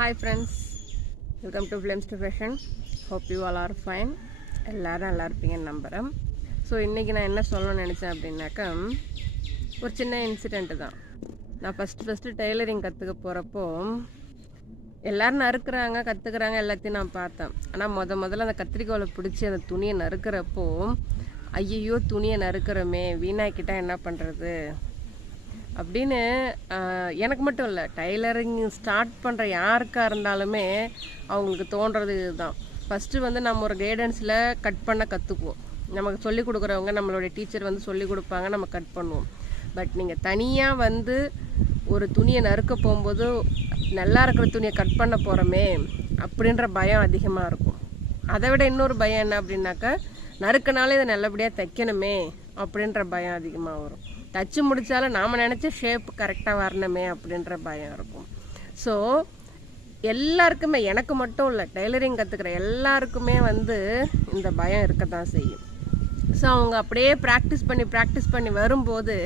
Hi friends, welcome to Flames to Fashion. Hope you all are fine. எல்லாரும் நல்லா இருப்பீங்கன்னு நம்புகிறேன். ஸோ இன்றைக்கி நான் என்ன சொல்லணும்னு நினச்சேன் அப்படின்னாக்கா, ஒரு சின்ன இன்சிடெண்ட்டு தான். நான் ஃபஸ்ட்டு டெய்லரிங் கற்றுக்க போகிறப்போ எல்லோரும் நறுக்கிறாங்க, கற்றுக்குறாங்க, எல்லாத்தையும் நான் பார்த்தேன். ஆனால் முதல்ல அந்த கத்திரிக்கோலை பிடிச்சி அந்த துணியை நறுக்கிறப்போ, ஐயையோ துணியை நறுக்கிறோமே, வீணாக்கிட்டால் என்ன பண்ணுறது அப்படின்னு எனக்கு மட்டும் இல்லை, டைலரிங் ஸ்டார்ட் பண்ணுற யாருக்காக இருந்தாலுமே அவங்களுக்கு தோன்றது இதுதான். ஃபஸ்ட்டு நம்ம ஒரு கைடன்ஸில் கட் பண்ண கற்றுக்குவோம். நமக்கு சொல்லிக் கொடுக்குறவங்க, நம்மளுடைய டீச்சர் சொல்லிக் கொடுப்பாங்க, நம்ம கட் பண்ணுவோம். பட் நீங்கள் தனியாக ஒரு துணியை நறுக்க போகும்போது நல்லா இருக்கிற துணியை கட் பண்ண போகிறோமே அப்படின்ற பயம் அதிகமாக இருக்கும். அதை விட இன்னொரு பயம் என்ன அப்படின்னாக்கா, நறுக்கனாலே இதை நல்லபடியாக தைக்கணுமே அப்படின்ற பயம் அதிகமாக வரும். தச்சு முடித்தாலும் நாம் நினச்ச ஷேப் கரெக்டாக வரணுமே அப்படின்ற பயம் இருக்கும். ஸோ எல்லாருக்குமே, எனக்கு மட்டும் இல்லை, டெய்லரிங் கற்றுக்கிற எல்லாருக்குமே இந்த பயம் இருக்க தான் செய்யும். ஸோ அவங்க அப்படியே ப்ராக்டிஸ் பண்ணி வரும்போது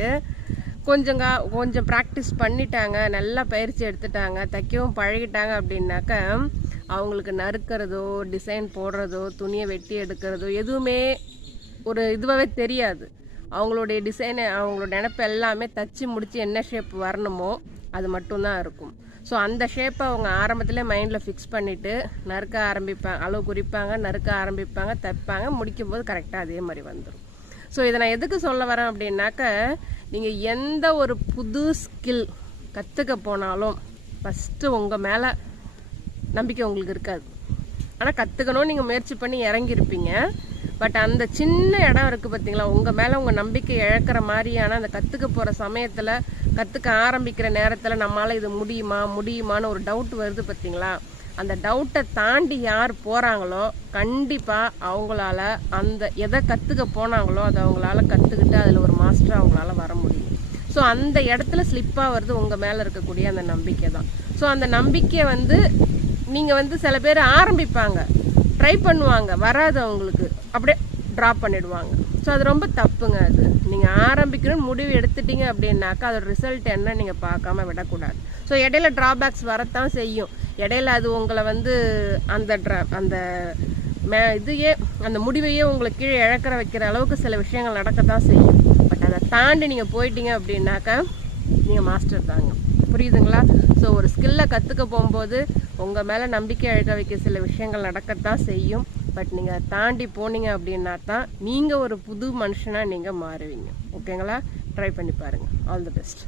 கொஞ்சம் ப்ராக்டிஸ் பண்ணிட்டாங்க, நல்லா பயிற்சி எடுத்துட்டாங்க, தைக்கவும் பழகிட்டாங்க அப்படின்னாக்கா அவங்களுக்கு நறுக்கிறதோ, டிசைன் போடுறதோ, துணியை வெட்டி எடுக்கிறதோ எதுவுமே ஒரு இதுவாகவே தெரியாது. அவங்களுடைய டிசைனை, அவங்களோட நினைப்பு எல்லாமே தச்சு முடித்து என்ன ஷேப் வரணுமோ அது மட்டும்தான் இருக்கும். ஸோ அந்த ஷேப்பை அவங்க ஆரம்பத்தில் மைண்டில் ஃபிக்ஸ் பண்ணிவிட்டு நறுக்க ஆரம்பிப்பாங்க, அளவு குறிப்பாங்க, நறுக்க ஆரம்பிப்பாங்க, தைப்பாங்க, முடிக்கும்போது கரெக்டாக அதே மாதிரி வந்துடும். ஸோ இதை நான் எதுக்கு சொல்ல வரேன் அப்படின்னாக்க, நீங்கள் எந்த ஒரு புது ஸ்கில் கற்றுக்க போனாலும் ஃபஸ்ட்டு உங்கள் மேலே நம்பிக்கை உங்களுக்கு இருக்காது. ஆனால் கற்றுக்கணும் நீங்கள் முயற்சி பண்ணி இறங்கியிருப்பீங்க. பட் அந்த சின்ன இடம் இருக்குது பார்த்தீங்களா, உங்கள் மேலே உங்கள் நம்பிக்கை இழக்கிற மாதிரியான அந்த கற்றுக்க போகிற சமயத்தில், கற்றுக்க ஆரம்பிக்கிற நேரத்தில் நம்மளால் இது முடியுமான்னு ஒரு டவுட் வருது பார்த்தீங்களா, அந்த டவுட்டை தாண்டி யார் போகிறாங்களோ கண்டிப்பாக அவங்களால அந்த எதை கற்றுக்க போனாங்களோ அதை அவங்களால கற்றுக்கிட்டு அதில் ஒரு மாஸ்டர் அவங்களால வர முடியும். ஸோ அந்த இடத்துல ஸ்லிப்பாக வருது உங்கள் மேலே இருக்கக்கூடிய அந்த நம்பிக்கை தான். ஸோ அந்த நம்பிக்கையை நீங்கள் சில பேர் ஆரம்பிப்பாங்க, ட்ரை பண்ணுவாங்க, வராது அவங்களுக்கு, அப்படியே ட்ராப் பண்ணிடுவாங்க. ஸோ அது ரொம்ப தப்புங்க. அது நீங்கள் ஆரம்பிக்கணும்னு முடிவு எடுத்துட்டீங்க அப்படின்னாக்கா அதோட ரிசல்ட் என்ன நீங்கள் பார்க்காம விடக்கூடாது. ஸோ இடையில ட்ராபேக்ஸ் வரத்தான் செய்யும். இடையில அது உங்களை அந்த முடிவையே உங்களை கீழே இழக்கிற வைக்கிற அளவுக்கு சில விஷயங்கள் நடக்கத்தான் செய்யும். பட் அதை தாண்டி நீங்கள் போயிட்டீங்க அப்படின்னாக்கா நீங்கள் மாஸ்டர் தாங்க. புரியுதுங்களா? ஸோ ஒரு ஸ்கில்லை கற்றுக்க போகும்போது உங்கள் மேலே நம்பிக்கை இழக்க வைக்க சில விஷயங்கள் நடக்கத்தான் செய்யும். பட் நீங்கள் அதை தாண்டி போனீங்க அப்படின்னா தான் நீங்கள் ஒரு புது மனுஷனாக நீங்கள் மாறுவீங்க. ஓகேங்களா? ட்ரை பண்ணி பாருங்கள். All the best.